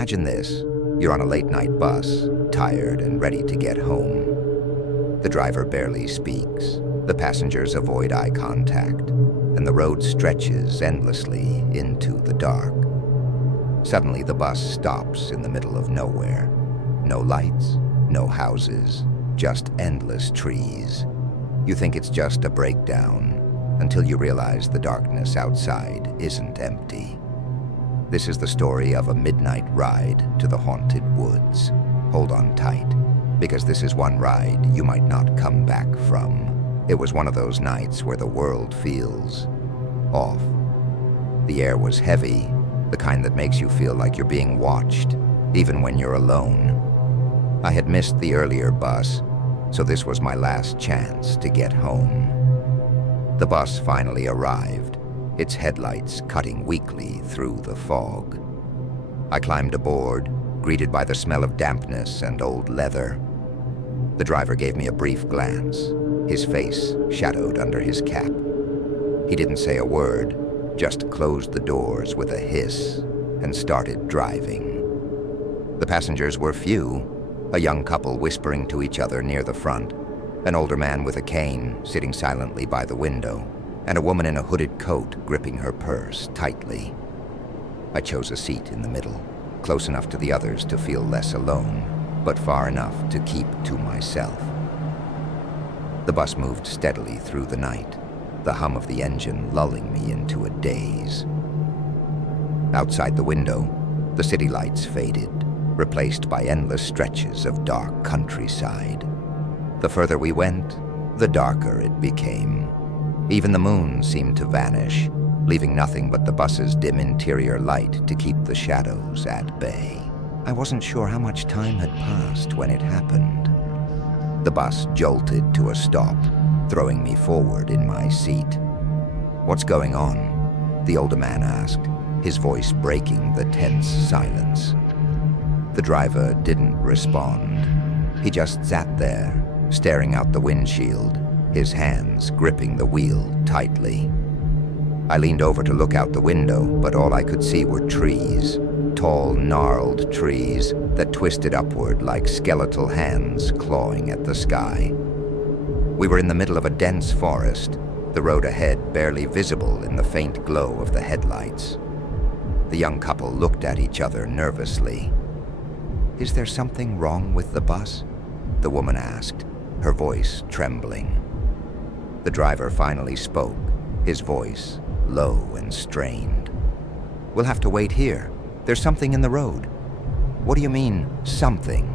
Imagine this. You're on a late-night bus, tired and ready to get home. The driver barely speaks. The passengers avoid eye contact, and the road stretches endlessly into the dark. Suddenly, the bus stops in the middle of nowhere. No lights, no houses, just endless trees. You think it's just a breakdown, until you realize the darkness outside isn't empty. This is the story of a midnight ride to the haunted woods. Hold on tight, because this is one ride you might not come back from. It was one of those nights where the world feels off. The air was heavy, the kind that makes you feel like you're being watched, even when you're alone. I had missed the earlier bus, so this was my last chance to get home. The bus finally arrived, its headlights cutting weakly through the fog. I climbed aboard, greeted by the smell of dampness and old leather. The driver gave me a brief glance, his face shadowed under his cap. He didn't say a word, just closed the doors with a hiss and started driving. The passengers were few, a young couple whispering to each other near the front, an older man with a cane sitting silently by the window, and a woman in a hooded coat gripping her purse tightly. I chose a seat in the middle, close enough to the others to feel less alone, but far enough to keep to myself. The bus moved steadily through the night, the hum of the engine lulling me into a daze. Outside the window, the city lights faded, replaced by endless stretches of dark countryside. The further we went, the darker it became. Even the moon seemed to vanish, leaving nothing but the bus's dim interior light to keep the shadows at bay. I wasn't sure how much time had passed when it happened. The bus jolted to a stop, throwing me forward in my seat. "What's going on?" the older man asked, his voice breaking the tense silence. The driver didn't respond. He just sat there, staring out the windshield, his hands gripping the wheel tightly. I leaned over to look out the window, but all I could see were trees, tall, gnarled trees that twisted upward like skeletal hands clawing at the sky. We were in the middle of a dense forest, the road ahead barely visible in the faint glow of the headlights. The young couple looked at each other nervously. "Is there something wrong with the bus?" the woman asked, her voice trembling. The driver finally spoke, his voice low and strained. "We'll have to wait here. There's something in the road." "What do you mean, something?"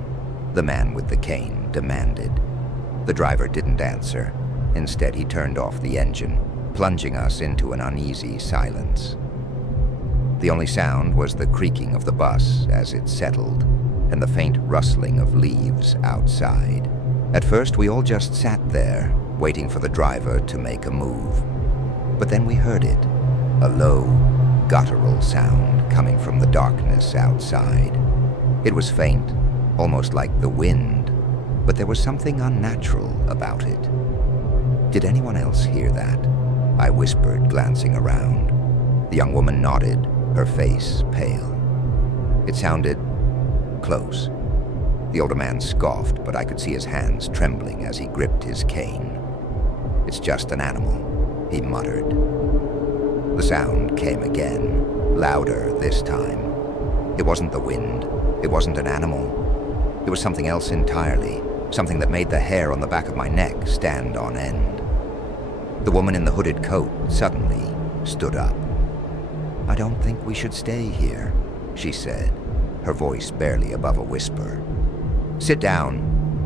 the man with the cane demanded. The driver didn't answer. Instead, he turned off the engine, plunging us into an uneasy silence. The only sound was the creaking of the bus as it settled, and the faint rustling of leaves outside. At first, we all just sat there, waiting for the driver to make a move. But then we heard it, a low, guttural sound coming from the darkness outside. It was faint, almost like the wind, but there was something unnatural about it. "Did anyone else hear that?" I whispered, glancing around. The young woman nodded, her face pale. "It sounded close." The older man scoffed, but I could see his hands trembling as he gripped his cane. "It's just an animal," he muttered. The sound came again, louder this time. It wasn't the wind. It wasn't an animal. It was something else entirely, something that made the hair on the back of my neck stand on end. The woman in the hooded coat suddenly stood up. "I don't think we should stay here," she said, her voice barely above a whisper. "Sit down,"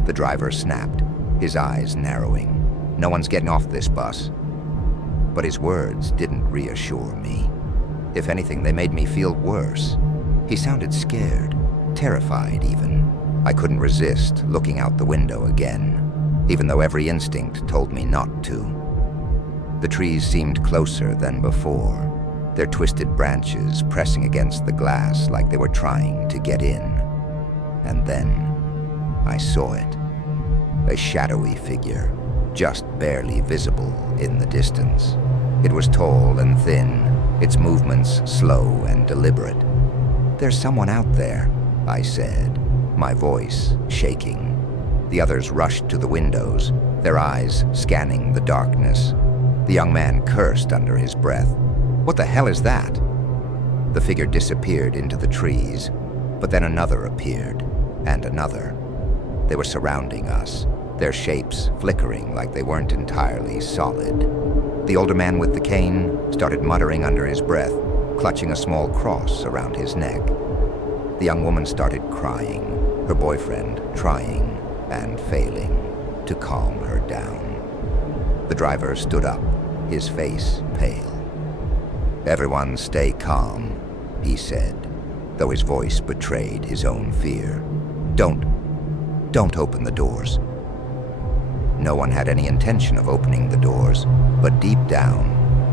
the driver snapped, his eyes narrowing. "No one's getting off this bus." But his words didn't reassure me. If anything, they made me feel worse. He sounded scared, terrified even. I couldn't resist looking out the window again, even though every instinct told me not to. The trees seemed closer than before, their twisted branches pressing against the glass like they were trying to get in. And then I saw it. A shadowy figure, just barely visible in the distance. It was tall and thin, its movements slow and deliberate. "There's someone out there," I said, my voice shaking. The others rushed to the windows, their eyes scanning the darkness. The young man cursed under his breath. "What the hell is that?" The figure disappeared into the trees, but then another appeared, and another. They were surrounding us, their shapes flickering like they weren't entirely solid. The older man with the cane started muttering under his breath, clutching a small cross around his neck. The young woman started crying, her boyfriend trying and failing to calm her down. The driver stood up, his face pale. "Everyone stay calm," he said, though his voice betrayed his own fear. Don't open the doors." No one had any intention of opening the doors, but deep down,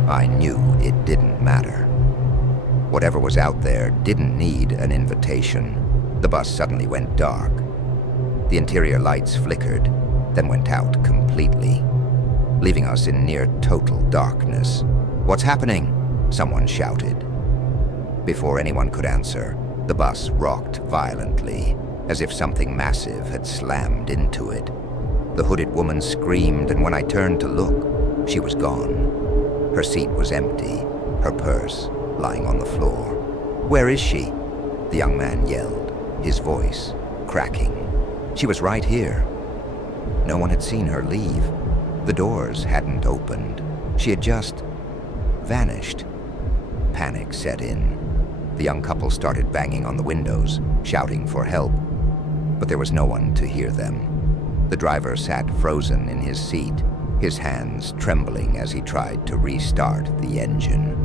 I knew it didn't matter. Whatever was out there didn't need an invitation. The bus suddenly went dark. The interior lights flickered, then went out completely, leaving us in near total darkness. "What's happening?" someone shouted. Before anyone could answer, the bus rocked violently, as if something massive had slammed into it. The hooded woman screamed, and when I turned to look, she was gone. Her seat was empty, her purse lying on the floor. "Where is she?" the young man yelled, his voice cracking. She was right here. No one had seen her leave. The doors hadn't opened. She had just vanished. Panic set in. The young couple started banging on the windows, shouting for help, but there was no one to hear them. The driver sat frozen in his seat, his hands trembling as he tried to restart the engine.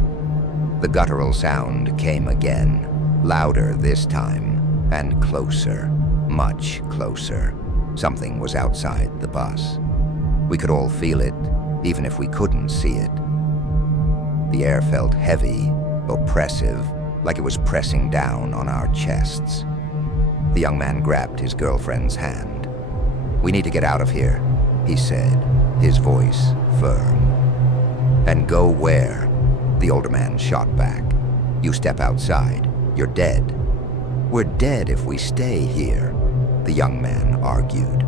The guttural sound came again, louder this time, and closer, much closer. Something was outside the bus. We could all feel it, even if we couldn't see it. The air felt heavy, oppressive, like it was pressing down on our chests. The young man grabbed his girlfriend's hand. "We need to get out of here," he said, his voice firm. "And go where?" the older man shot back. "You step outside, you're dead." "We're dead if we stay here," the young man argued.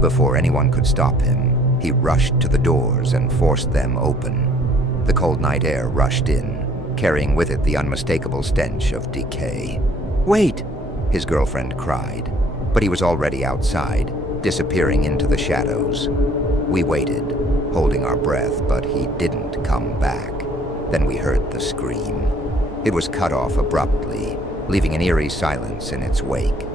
Before anyone could stop him, he rushed to the doors and forced them open. The cold night air rushed in, carrying with it the unmistakable stench of decay. "Wait!" his girlfriend cried, but he was already outside, disappearing into the shadows. We waited, holding our breath, but he didn't come back. Then we heard the scream. It was cut off abruptly, leaving an eerie silence in its wake.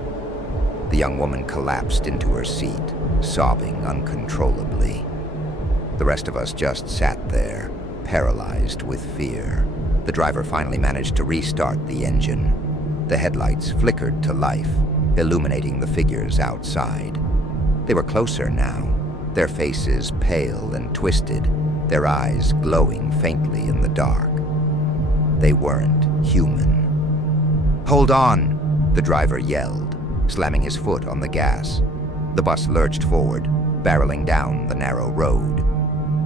The young woman collapsed into her seat, sobbing uncontrollably. The rest of us just sat there, paralyzed with fear. The driver finally managed to restart the engine. The headlights flickered to life, illuminating the figures outside. They were closer now, their faces pale and twisted, their eyes glowing faintly in the dark. They weren't human. "Hold on!" the driver yelled, slamming his foot on the gas. The bus lurched forward, barreling down the narrow road.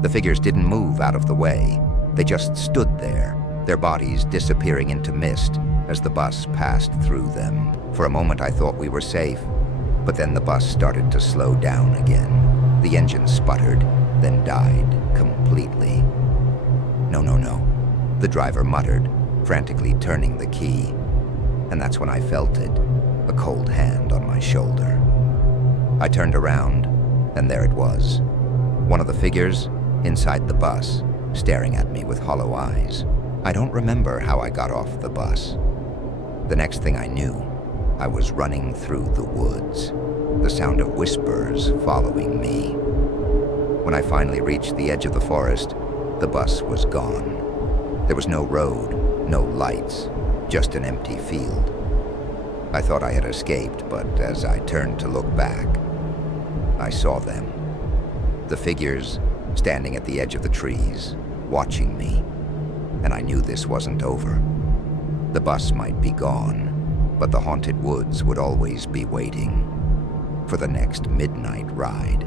The figures didn't move out of the way. They just stood there, their bodies disappearing into mist as the bus passed through them. For a moment I thought we were safe, but then the bus started to slow down again. The engine sputtered, then died completely. No, the driver muttered, frantically turning the key. And that's when I felt it, a cold hand on my shoulder. I turned around, and there it was. One of the figures inside the bus, staring at me with hollow eyes. I don't remember how I got off the bus. The next thing I knew, I was running through the woods, the sound of whispers following me. When I finally reached the edge of the forest, the bus was gone. There was no road, no lights, just an empty field. I thought I had escaped, but as I turned to look back, I saw them. The figures standing at the edge of the trees, watching me, and I knew this wasn't over. The bus might be gone, but the haunted woods would always be waiting for the next midnight ride.